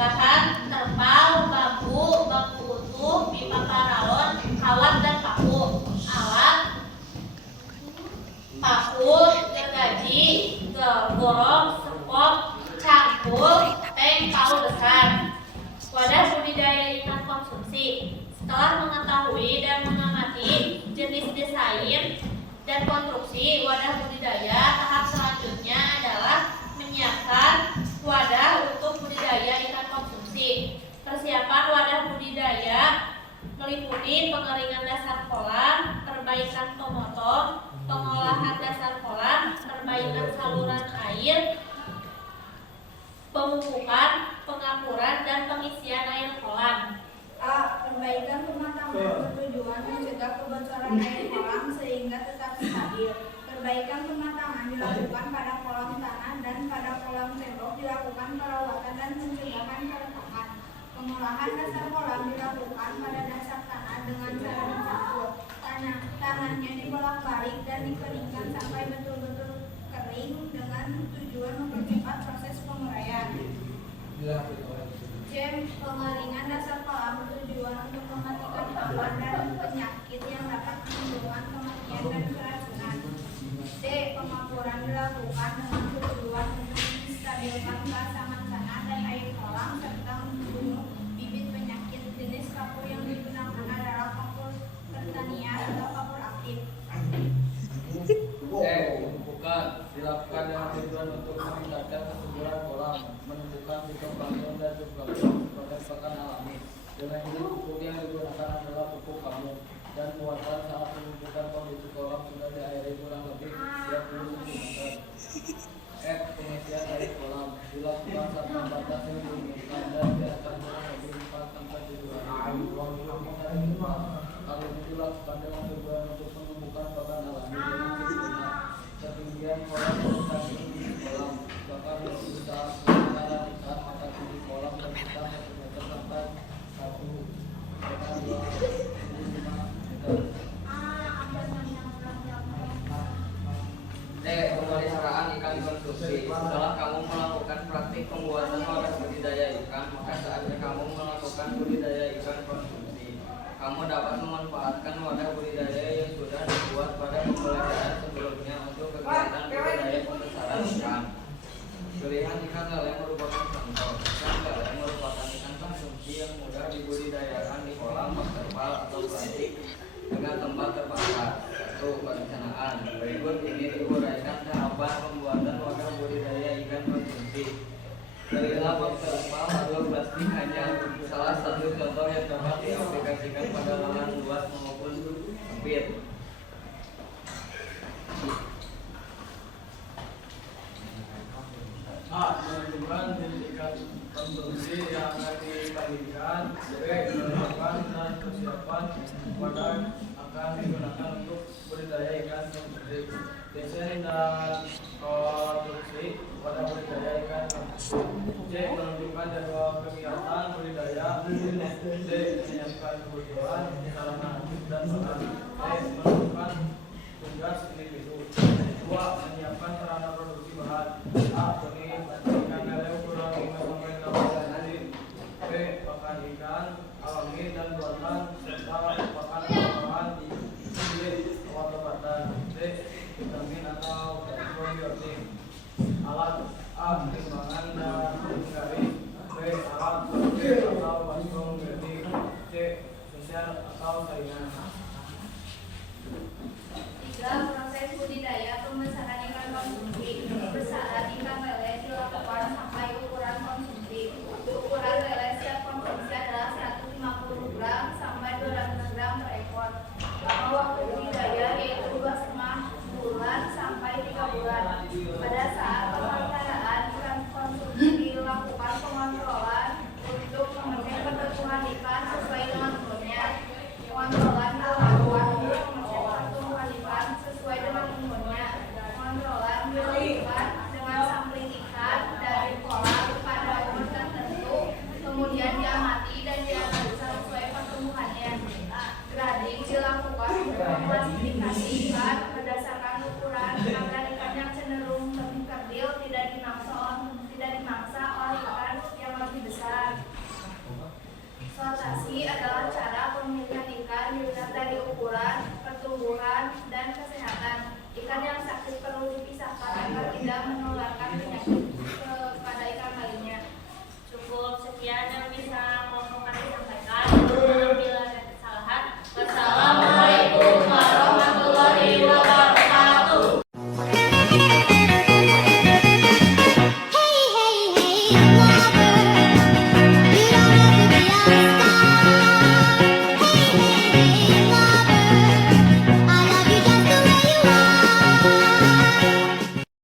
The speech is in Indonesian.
Bahan: terpal, bambu, bambu utuh, pipa paralon, kawat dan paku. Alat: paku, gergaji, gorong, sepok, cangkul, tank palu besar. Wadah budidaya ikan konsumsi. Setelah mengetahui dan mengamati jenis desain dan konstruksi wadah budidaya, tahap selanjutnya adalah menyiapkan wadah untuk budidaya ikan konsumsi. Persiapan wadah budidaya meliputi pengeringan dasar kolam, perbaikan tomotong, pengolahan dasar kolam, perbaikan saluran air, pemupukan, pengapuran, dan pengisian air kolam. A. Perbaikan pematangan bertujuan mencegah kebocoran air kolam sehingga tetap stabil. Perbaikan pematangan dilakukan pada kolam tanah dan pada kolam tembok dilakukan perawatan dan pencegahan keretakan. Pengolahan dasar kolam dilakukan pada dasar tanah dengan cara dicampur. Tanahnya dibolak-balik dan dikeringkan sampai betul-betul kering dengan tujuan mempercepat proses penguraian. C. Pengeringan dasar kolam bertujuan untuk mematikan hama dan penyakit yang dapat menimbulkan kematian dan keracunan. D. Pengapuran dilakukan dengan tujuan untuk menstabilkan keasaman tanah dan air kolam serta membunuh bibit penyakit. Jenis kapur yang digunakan adalah kapur pertanian atau kapur aktif. Pembukaan dilakukan dengan tujuan untuk meningkatkan kesuburan kolam, menumbuhkan fitoplankton dan zooplankton sebagai pakan alami. Dengan ini pupuk yang digunakan adalah pupuk kamu dan muatan saat menumbuhkan kondisi kolam sudah diairi kurang lebih 30 cm. F. Pengisian air kolam dilakukan saat batas yang diinginkan dan diatur kurang lebih 4-7 hari. Hal ini dilakukan dengan tujuan untuk menumbuhkan pakan alami dengan sempurna. Ketinggian kolam berkisar di kolam, bahkan lebih besar sementara ikan maka tinggi kolam berkisar 1 meter sampai 1,2 meter. D. Pemeliharaan ikan konsumsi. Setelah kamu melakukan praktik pembuatan wadah budidaya ikan, maka saatnya kamu melakukan budidaya ikan konsumsi. Kamu dapat memanfaatkan wadah budidaya yang sudah dibuat pada pembelajaran sebelumnya untuk kegiatan budidaya pembesaran ikan. Pilihan ikan lele merupakan contoh. Ikan lele merupakan ikan konsumsi yang mudah dibudidayakan di kolam bak terpal atau plastik dengan tempat terbakar. 1. Perencanaan. Berikut ini diuraikan tahapan pembuatan wadah budidaya ikan konsumsi. Berilah bak terpal atau plastik hanya salah satu contoh yang dapat diaplikasikan pada lahan luas maupun sempit. A. Menentukan jenis ikan konsumsi yang akan dikalikan. B. Menentukan dan persiapan wadah akan digunakan untuk budidaya ikan konsumsi. Desain dan konstruksi wadah budidaya ikan konsumsi. C. Menentukan jadwal kegiatan budidaya. D. Menyiapkan kebutuhan sarana dan bahan. E. Menentukan tugas individu. 2. Menyiapkan sarana produksi bahan. A. Benih ikan lele ukuran 5-8 cm. B. Pakan ikan alami dan buatan serta pakan tambahan. C. Obat-obatan. D. Vitamin atau probiotik. Alat: A. Timbangan dan garis. B. Alat atau baskom genetik. C. Spesial atau saringan. 3. Proses budidaya pembesaran ikan konsumsi. Pembesaran ikan